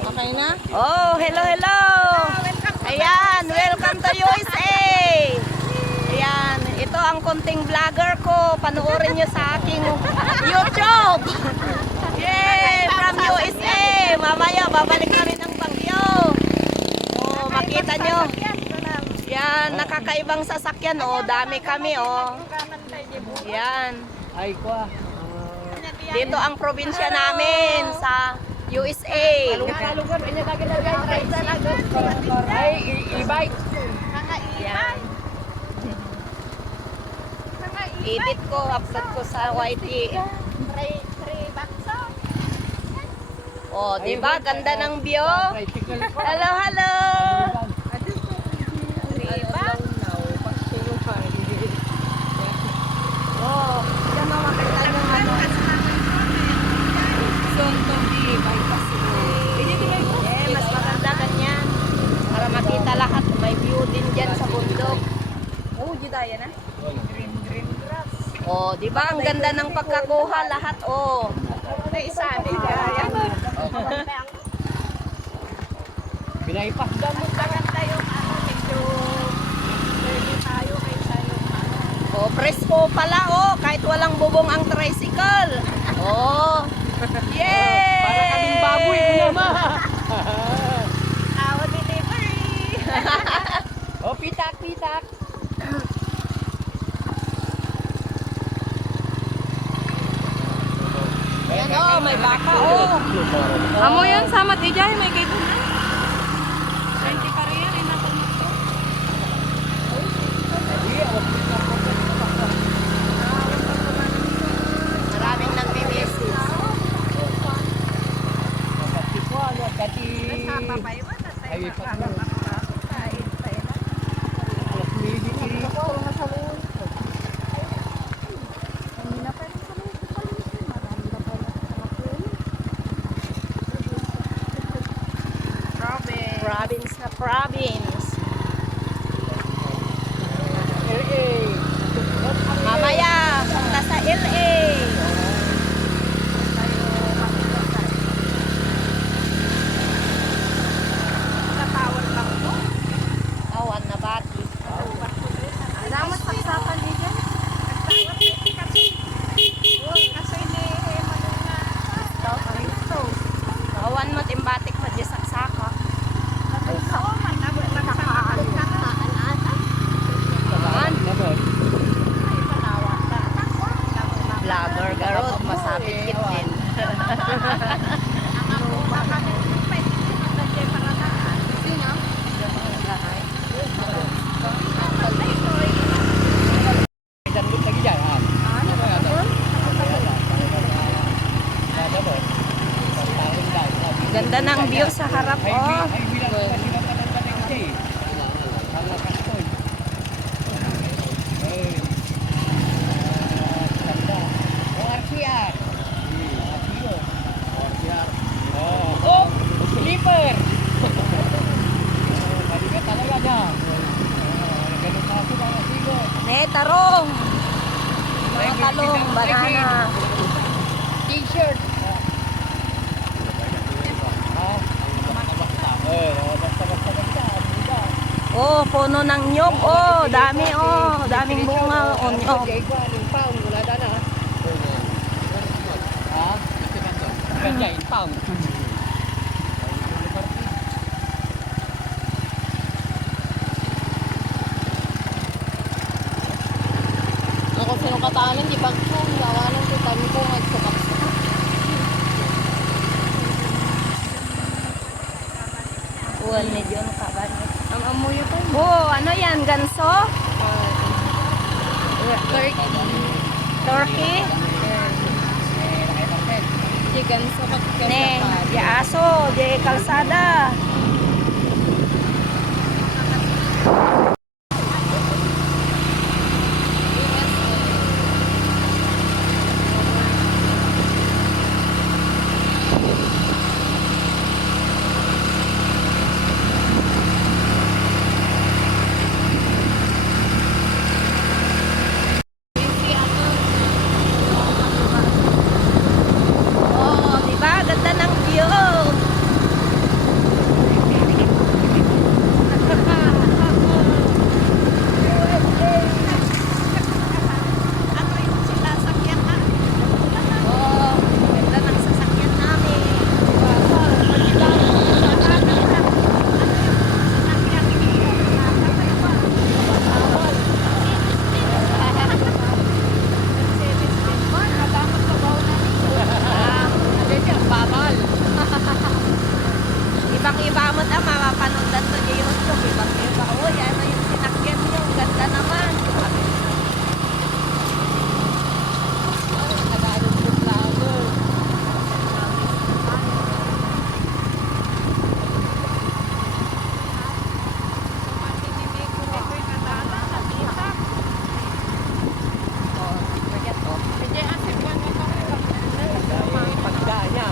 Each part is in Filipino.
Okay na? Oh, hello, hello! Ayan, welcome to USA! Ayan, ito ang konting vlogger ko. Panoorin nyo sa aking YouTube! Yay! From USA! Mamaya, babalik na rin ang bagyo. Oh, makita nyo. Yan, nakakaibang sasakyan. Oh, dami kami, oh. Yan. Ay, kwa. Dito ang probinsya namin sa USA. Ay, e-bike. Yan. Edit ko, upload ko sa YT. Oh, di ba? Ganda ng view. Hello, hello. Oh, yan mo makita nyo ano. Mas maganda ganyan. Para makita lahat. May view din dyan sa bundok. Oh, judaya na. Oh, di ba? Ang ganda ng pagkakuha lahat. Oh. Binaypas dam mo. Oh, presko pala. Oh, kahit walang bubong ang tricycle. Oh. Yay! Para kaming baboy, kuya ma. Oh, pitak, pitak. Ayan, oh, may baka. Oh. Amo yan sama tijay may kay na. Ay ti kariya ay naton mo. Maraming nagme-message. Ay, Province na province. Mamaya, punta sa LA. Awan na bati. Awan mo timbatik mo di saksaka. Vlogger garot, masabit kit din. Ganda ng view sa harap, oh. Oh, sleeper. Talaga na. Ganun pa ako mga sigo. Ne, tarong. Mga talong, banana. T-shirt. Oh, puno ng nyog. Oh, dami, oh. Daming bunga, oh, nyog. Ako sino katanan di bagkong gawanan ko kami ko magsukat. Uwan, medyo nakabanit. Ang amoy pa. Oh, ano yan? Ganso? Turkey? Chicken sa pagkakas. Ne, di aso, di kalsada. Oh, di ba? Ganda ng view. ibang iba mo na mapapanood sa YouTube. Ibang iba. Uy, ano yung sinakyan niyo? Ang ganda naman. Tagalog yung vlogger. Pagdaya.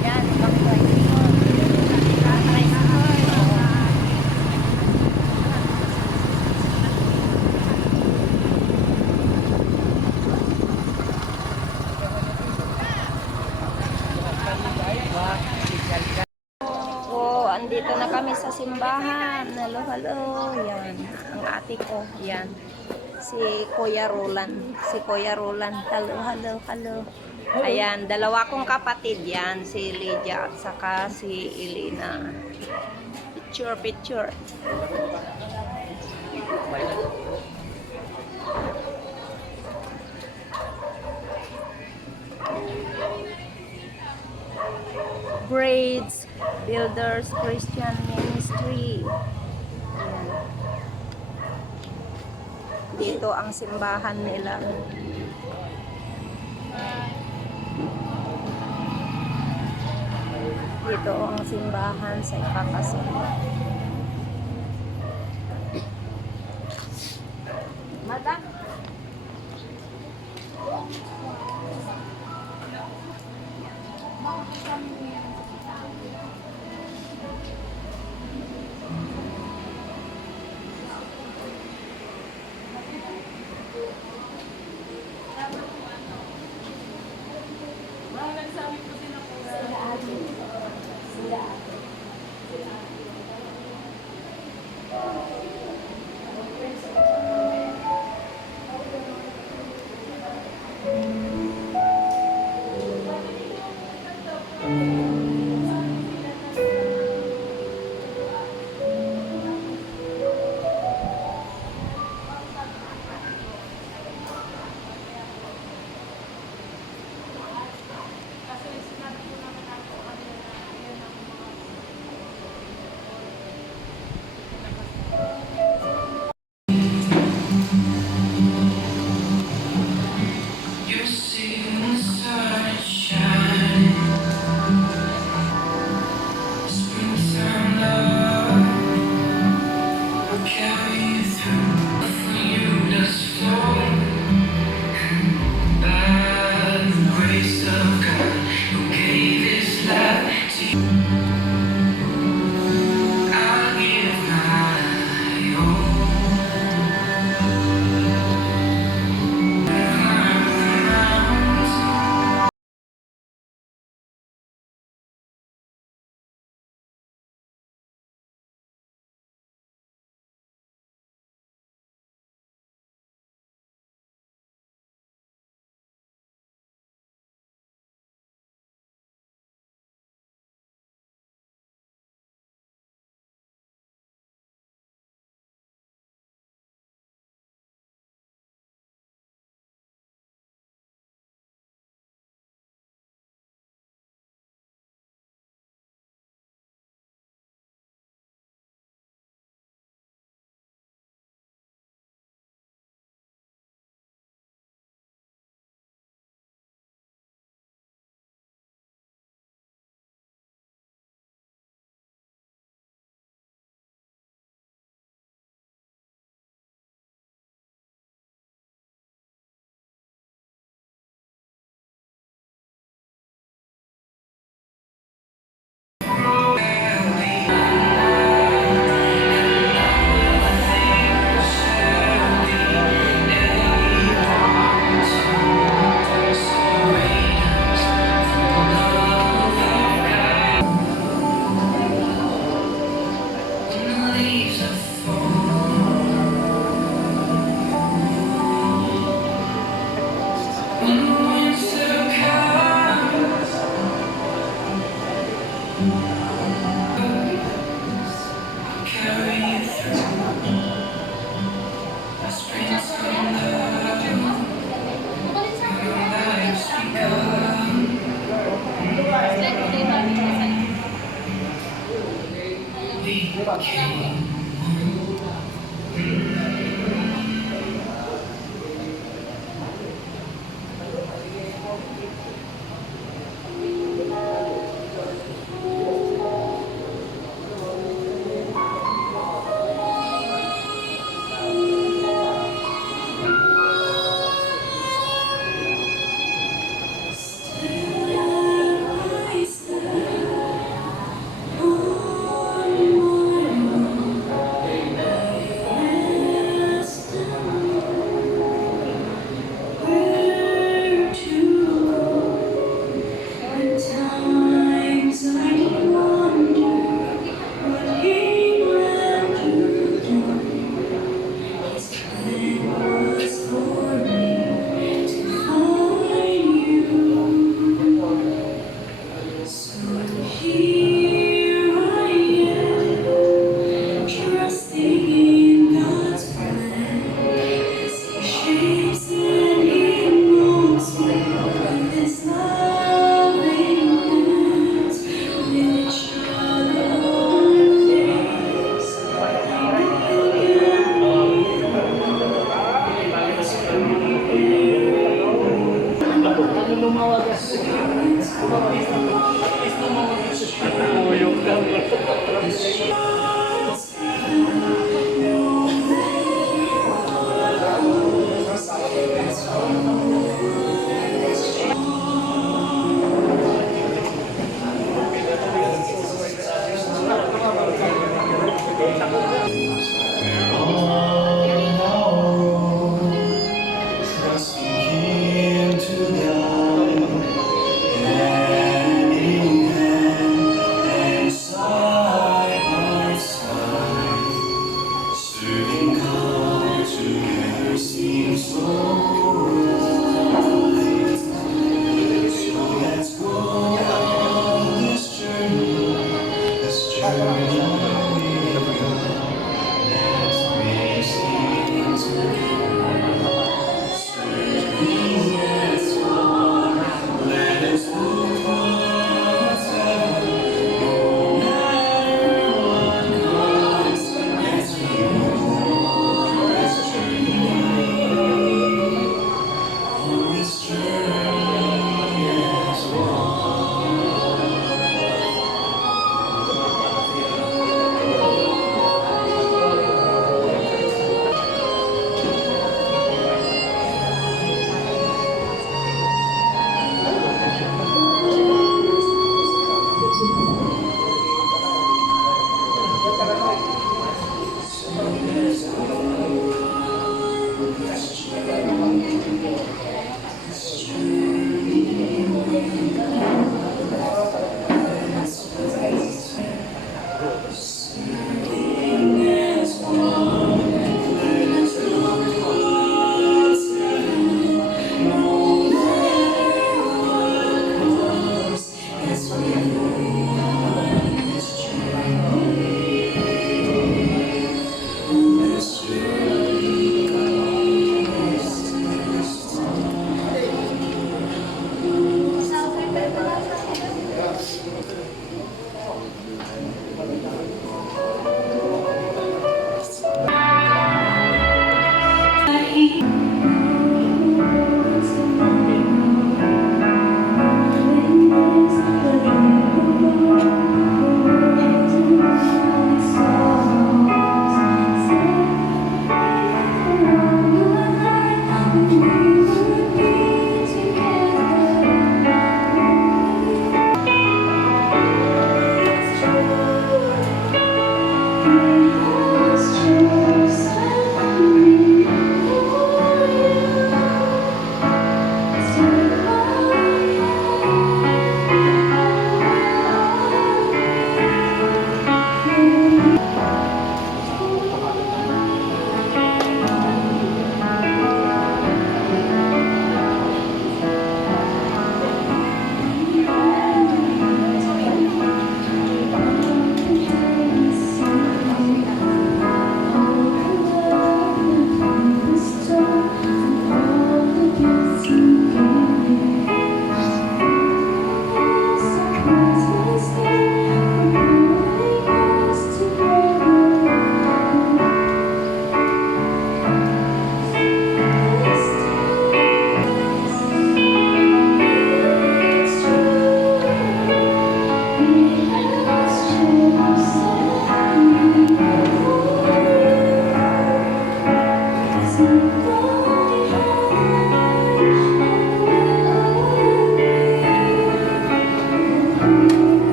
Yan, ibang tricycle. Oh, andito na kami sa simbahan. Hello, hello. Yan, ang ate ko. Yan. Si Kuya Roland. Si Kuya Roland. Hello, hello, hello. Ayan, dalawa kong kapatid yan. Si Lydia at saka si Elena. Picture, picture. Braids Builders Christian Ministry. Ayan. Dito ang simbahan nila. Dito ang simbahan sa Ipakasal. Madam.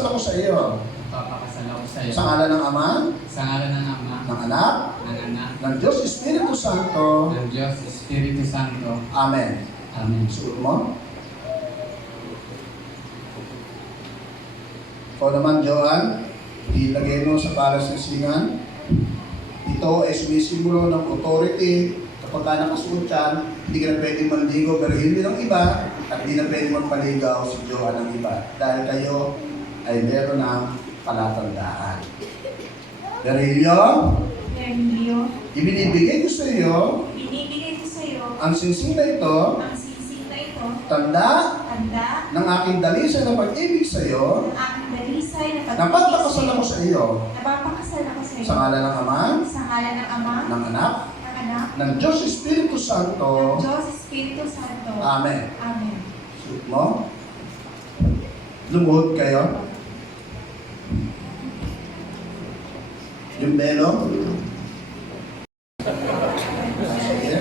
Magpapakasal ako sa iyo. Papakasal ako sa iyo. Sa ngalan ng Ama, Sa ngalan ng Ama, ng Anak, ng Anak, ng Diyos Espiritu Santo. ng Diyos Espiritu Santo. Amen. Amen. Suot mo. Ikaw naman, Joan, ilagay mo sa palas ng singan. Ito ay sumisimbolo ng authority. Kapag ka nakasuot yan, hindi ka na pwedeng manligo, pero hindi ng iba, at hindi na pwedeng magpaligaw si Joan ng iba. Dahil kayo ay meron ng palatandaan. Berilyo, ibinibigay ko sa iyo Binibigay ko sa iyo ang singsing na ito, ang singsing na ito, tanda tanda ng aking dalisay na pag-ibig sa iyo, ng aking dalisay na napapakasal ako sa iyo. Napapakasal ako sa iyo. Sa ngalan ng Ama, Sa ngalan ng Ama, ng Anak, ng Anak, ng Diyos Espiritu Santo. ng Diyos Espiritu Santo. Amen. Amen. Suot mo. Lumuhod kayo. Yung belo. Sige.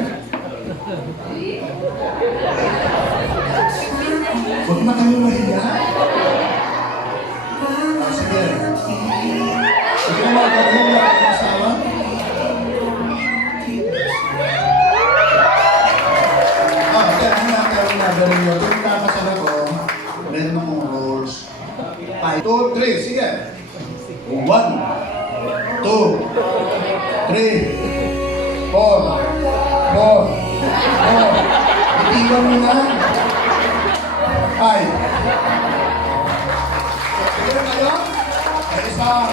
Huwag na kayo mahiya. Sige. Sige mo, gagawin mo ang asawa. Ganun yun. Kung kakasal ako, meron akong rules. 5, 2, 3, sige. 1, 2, 3, 4, 5, 4, itiwan mo na. 5. Sige kayo. May isang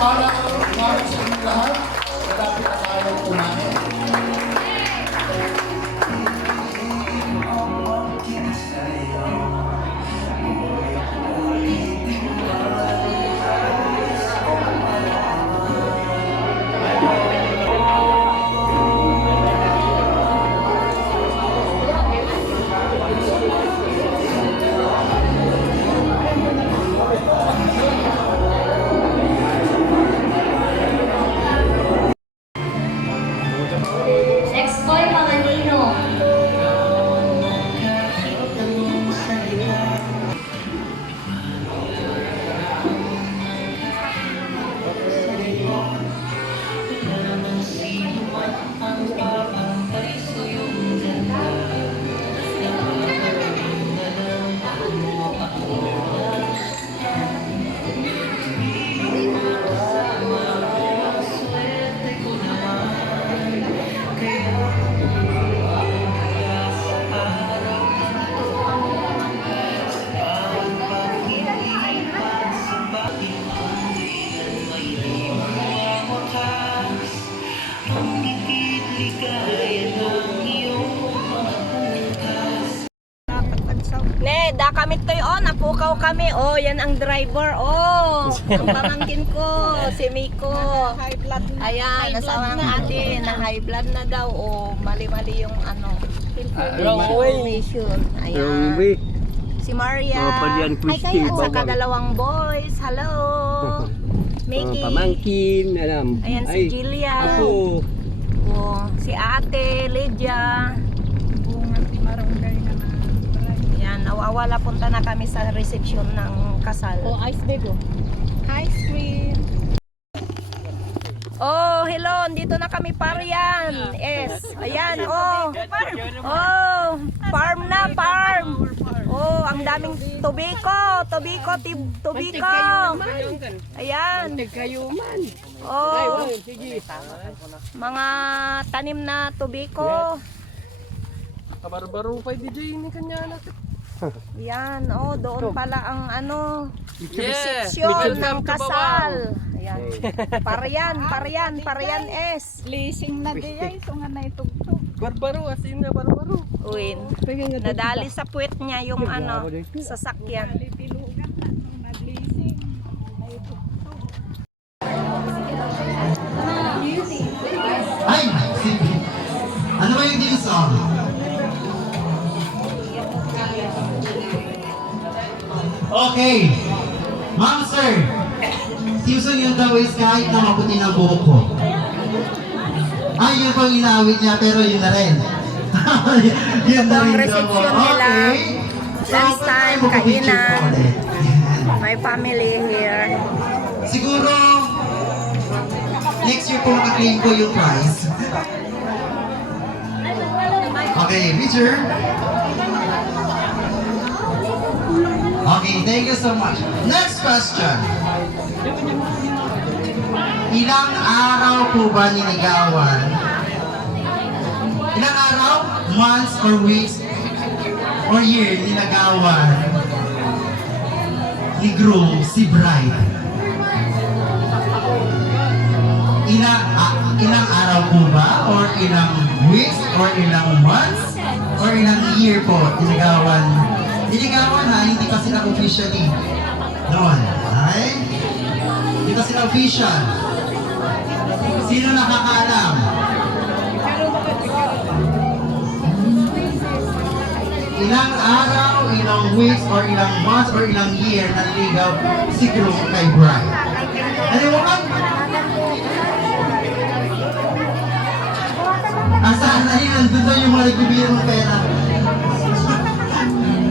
para sa inyong lahat. Malapit na tayo kumain. Next boy, mga ninong. Ne, da kami toy napukaw kami. Oh, yan ang driver. Oh, ang pamangkin ko, si Miko. High blood na. Ayan, nasawa ng ate na high blood na daw. Oh, mali-mali yung ano. Information. Ayan. Si Maria. Christy, At saka dalawang boys. Hello. Mickey. Pamangkin, alam. Ayan si Jillian. Ako. Oh, si ate, Lydia. Ayan, nawawala, punta na kami sa reception ng kasal. Oh, ice bag oh. Ice cream. Oh, hello, dito na kami Parian. Yes, ayan, oh. Oh, farm na, farm. Oh, ang daming tubiko, tubiko. Ayan. Nagkayuman. Oh, Sige. mga tanim na tubiko. Kabarbaro pa DJ ni kanya natin. Yan, oh, doon pala ang ano, Yeah. reception ng kasal. Ayan. Parian S. Blessing na di ay so nga na itugtog. Barbaro, asin na barbaro. Uwin. Nadali sa puwet niya yung ano, sasakyan. Pilugan na nung na-blessing. Na itugtog. Ay! Sige. Ano ba yung dinosong? Okay. Ma'am, sir. Simpson yun daw is kahit na maputi ng buhok ko. Ay, yun pang inawit niya, pero yun na rin. Yun na Ang rin daw po. reception nila. Okay. Lunch time, Magpapicture kainan. po ulit. May family here. Siguro, next year po makaklaim ko yung prize. Okay, picture. Okay, thank you so much. Next question. Ilang araw po ba niligawan? Ilang araw? Months or weeks or year nilagawan ni groom si bride? Ilang araw po ba? Or ilang weeks? Or ilang months? Or ilang year po niligawan? Niligawan ha, hindi pa sila officially noon. Ay? Hindi pa sila official. Sino nakakaalam? Ilang araw, ilang weeks, or ilang months, or ilang year naliligaw si groom kay bride? Alimukan? Asan? Ay, nandun doon yung mga nagbibigay ng pera.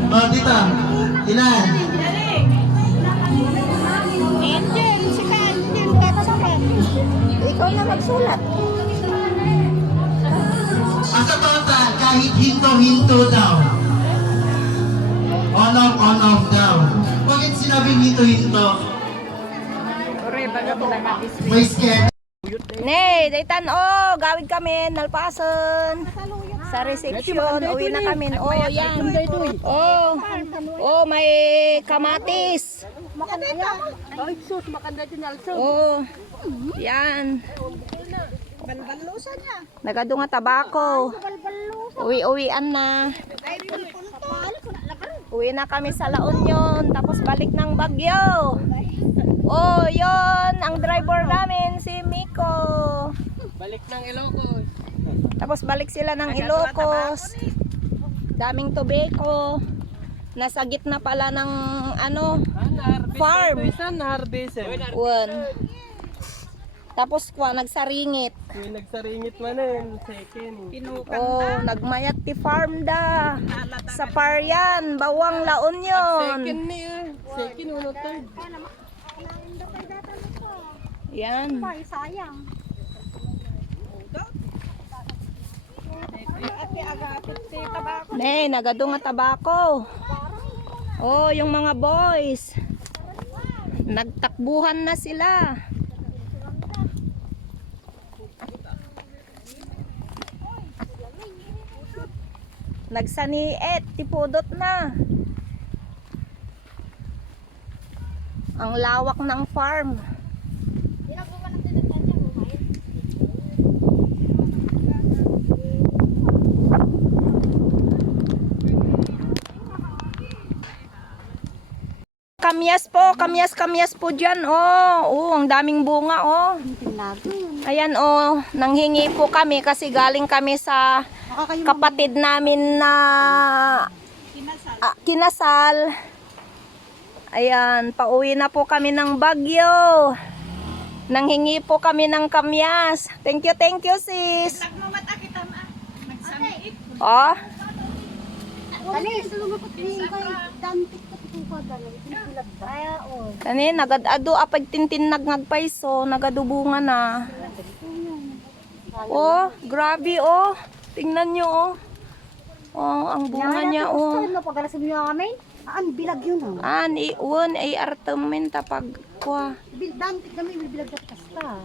Oh, tita. Ilan? Ikaw na magsulat. Sa total, kahit hinto-hinto daw. On off daw. Bakit sinabing hinto-hinto? May schedule. Nay, daytan gawid kami nalpason. Sa reception, uwi na kami. Oh, yan. Oh, may kamatis. Oh, yan. Nagado nga tabako. Uwi-uwian na. Uwi na kami sa La Union, tapos balik ng Baguio. Oh, yon ang driver namin, si Miko. Balik ng Ilocos. Tapos balik sila ng Ilocos. Daming tobacco. Nasa gitna pala ng farm. Saan na-harvest eh? One. Tapos nagsaringit. Yung nagsaringit man eh, second. Oh, nagmayat ti farm da. Sa Parian, Bawang La Union. Second niya. Second, uno, third. Yan. Nagado nga tabako. Oh, yung mga boys. Nagtakbuhan na sila. Nagsaniet, tipudot na. Ang lawak ng farm. Kamyas po dyan, ang daming bunga, Ayan, nanghingi po kami kasi galing kami sa kapatid namin na kinasal. Ayan, pauwi na po kami ng Baguio. Nanghingi po kami ng kamyas. Thank you, sis. Oh. Kani nagad-ado apag tintinag ngagpaiso, nagadubungan na. Oh, grabe Tingnan nyo ang bunga niya Ang bilag yun ay artamen tapag kwa. Dantik kami bilag kasta.